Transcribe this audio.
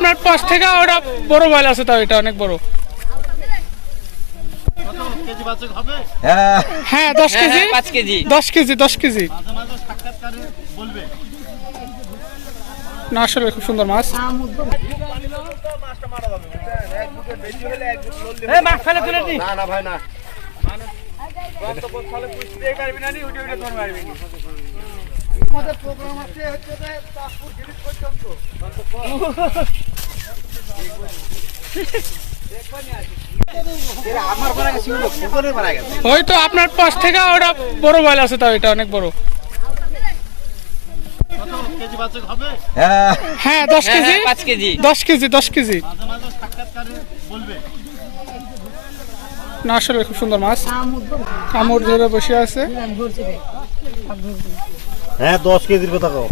আপনার পাশ থেকে ওটা বড় বাইল আছে, তাও এটা অনেক বড়। হ্যাঁ 10 কেজি, 5 কেজি। 10 KG, 10 KG. না আসলে খুব সুন্দর মাছ। হয়তো আপনার পাশ থেকে ওটা বড় বাইল আছে, তাও এটা অনেক বড়। হ্যাঁ 10 কেজি, 5 কেজি। 10 KG, 10 KG. না আসলে খুব সুন্দর মাছ, কামড় ধরে বসে আছে। হ্যাঁ 10 কেজির কথা কও।